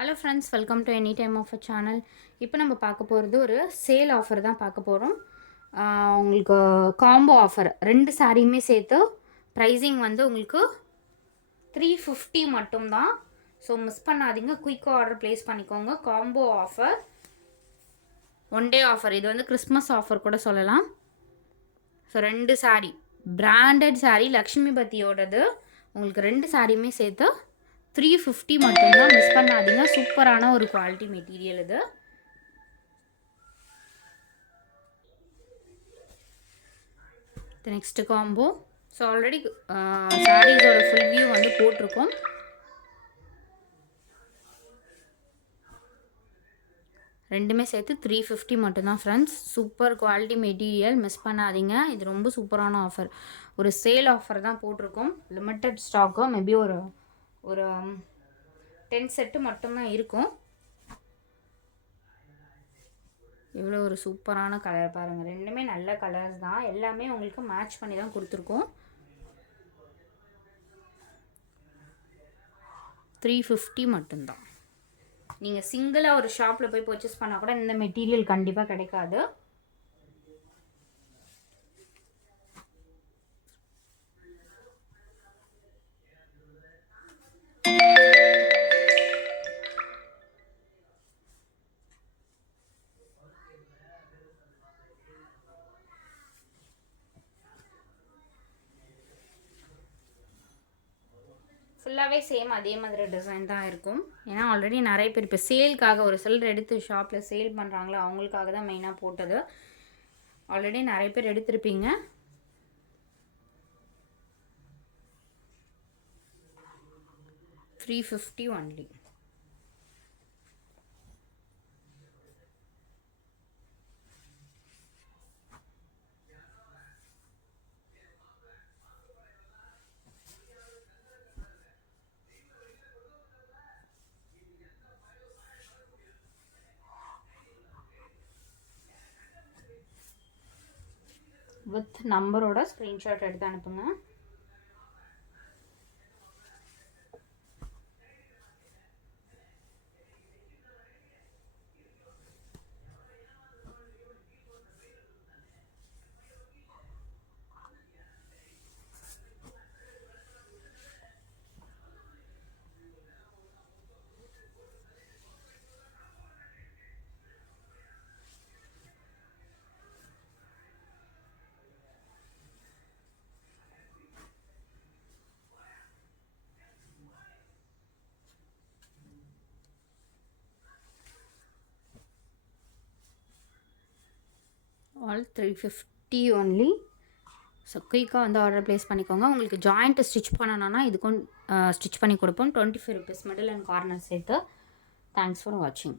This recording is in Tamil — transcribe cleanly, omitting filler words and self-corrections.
Hello friends, welcome to any time of a channel. இப்போ நம்ம பார்க்க போகிறது ஒரு சேல் ஆஃபர் தான் பார்க்க போகிறோம். உங்களுக்கு காம்போ ஆஃபர் 2 சாரியுமே சேர்த்து ப்ரைஸிங் வந்து உங்களுக்கு 350 மட்டும்தான். ஸோ மிஸ் பண்ணாதீங்க, குயிக்காக ஆர்டர் ப்ளேஸ் பண்ணிக்கோங்க. Combo offer, one day offer, இது வந்து கிறிஸ்மஸ் ஆஃபர் கூட சொல்லலாம். ஸோ 2 சாரீ, பிராண்டட் சாரீ, லக்ஷ்மி பத்தியோடது. உங்களுக்கு 2 சாரியுமே சேர்த்து 350 மட்டும்தான். மிஸ் பண்ணாதீங்க, சூப்பரான ஒரு குவாலிட்டி மெட்டீரியல் இது. Next combo. ஸோ ஆல்ரெடி சாரீஸோட ஃபுல் வியூ வந்து போட்டிருக்கோம். ரெண்டுமே சேர்த்து 350 மட்டும்தான் friends. Super quality material, miss பண்ணாதீங்க. இது ரொம்ப சூப்பரான ஆஃபர், ஒரு சேல் ஆஃபர் தான் போட்டிருக்கோம். லிமிட்டட் ஸ்டாக்கு, மேபி ஒரு 10 செட்டு மட்டும்தான் இருக்கும். எவ்வளோ ஒரு சூப்பரான கலர் பாருங்கள். ரெண்டுமே நல்ல கலர்ஸ் தான், எல்லாமே உங்களுக்கு மேட்ச் பண்ணி தான் கொடுத்துருக்கோம். 350 மட்டும்தான். நீங்கள் சிங்கிளாக ஒரு ஷாப்பில் போய் பர்ச்சேஸ் பண்ணால் கூட இந்த மெட்டீரியல் கண்டிப்பாக கிடைக்காது. ஃபுல்லாகவே சேம் அதே மாதிரி டிசைன் தான் இருக்கும். ஏன்னா ஆல்ரெடி நிறைய பேர் இப்போ சேலுக்காக ஒரு சிலர் எடுத்து ஷாப்பில் சேல் பண்ணுறாங்களோ அவங்களுக்காக தான் மெயினாக போட்டது. ஆல்ரெடி நிறைய பேர் எடுத்திருப்பீங்க. $350 ஒன்லி. வித் நம்பரோட ஸ்க்ரீன்ஷாட் எடுத்து அனுப்புங்க. All 350 only. ஸோ குயிக்காக வந்து ஆர்டர் ப்ளேஸ் பண்ணிக்கோங்க. உங்களுக்கு ஜாயிண்ட்டு ஸ்டிச் பண்ணணும்னா இதுக்கும் ஸ்டிச் பண்ணி கொடுப்போம். 25 rupees மிடில் அண்ட் கார்னர் சேர்த்து. தேங்க்ஸ் ஃபார் வாட்சிங்.